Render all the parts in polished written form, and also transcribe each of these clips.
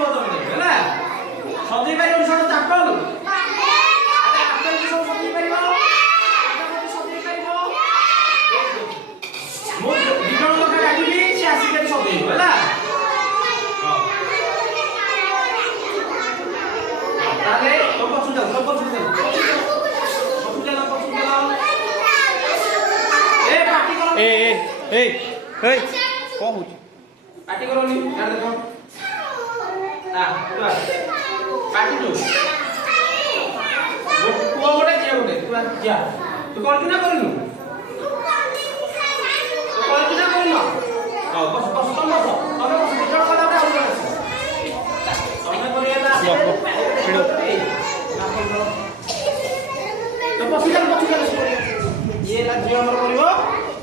ବଦଳି ଦେବେ ହେଲା ସଜେଇ ପାରିବ ସବୁ ଚାପଲ ଆପେଲ କି ସବୁ ସଜେଇ ପାରିବ ସଜେଇ ପାରିବ ମୁଁ ଦି ଜଣ ଲୋକ ଡାକିବି ସେ ଆସିକି ସଜେଇବ ହେଲା ତାହେଲେ ତମ ପଛକୁ ଯାଅ ସବୁ ପଛକୁ ଯାଅ ଏ ପାଟି କର ए ए कौन हो पार्टी करो नी यार देखो आ तू आ पार्टी तू तू गोटे जे गोटे तू आ जा तू करछु ना करनु तू करछु ना करनु हां बस बस तुम बस तमे बस जण कला बे आउ जण तमे करिएला छिड़ो तो बस जा ये ला जीवन हमर करिवो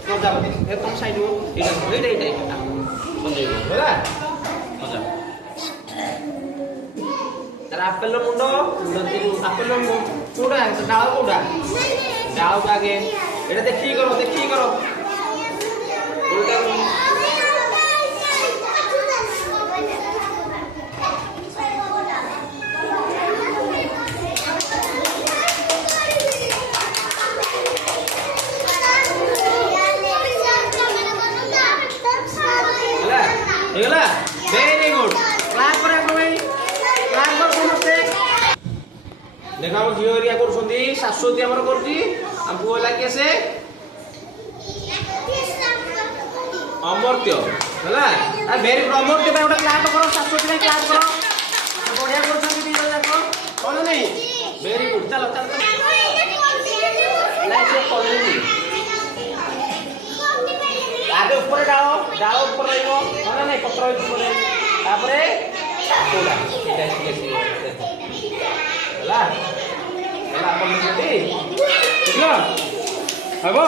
मजा ए तुम साइड हो एटा बंदेइबो होला मजा तार आपेल मुंडो आपेल कोडा डाळ कोडा डाळ आगे एटा देखि करो उल्टा हेला वेरी गुड क्लास करे भाई क्लास कर समझते देखाओ झियो एरिया करछंती शाश्वती हमर करछि हम बोला कैसे अमर्त्य हेला आ वेरी गुड अमर्त्य पे उठा क्लास करो शाश्वती पे क्लास करो बढ़िया करछंती दी जन जाको कोन नहीं वेरी गुड चलो नहीं से कोनी आगे ऊपर डाल ऊपर रहिबो ना नहीं पत्र ऊपर तापरे कोडा एटा होला एला अपन मिटी बुझलो हबो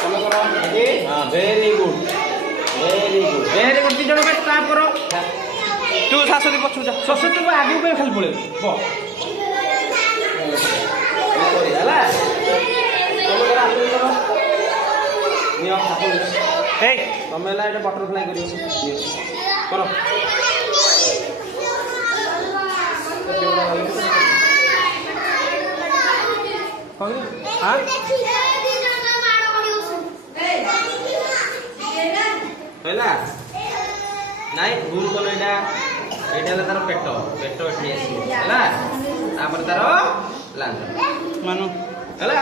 तमे करो आगे हां वेरी गुड दी जण पे स्टार्ट करो तू शाश्वती पछु जा शाश्वती को आगे पे खाली पळे बो होला तमे करा करो नियो खापो हे तमे ला एटा बटरफ्लाई करियो करो हां हैला नाइ भूल कलो एटा ला तार पेटो एठी आसी हैला तापर तार लांग मानु हैला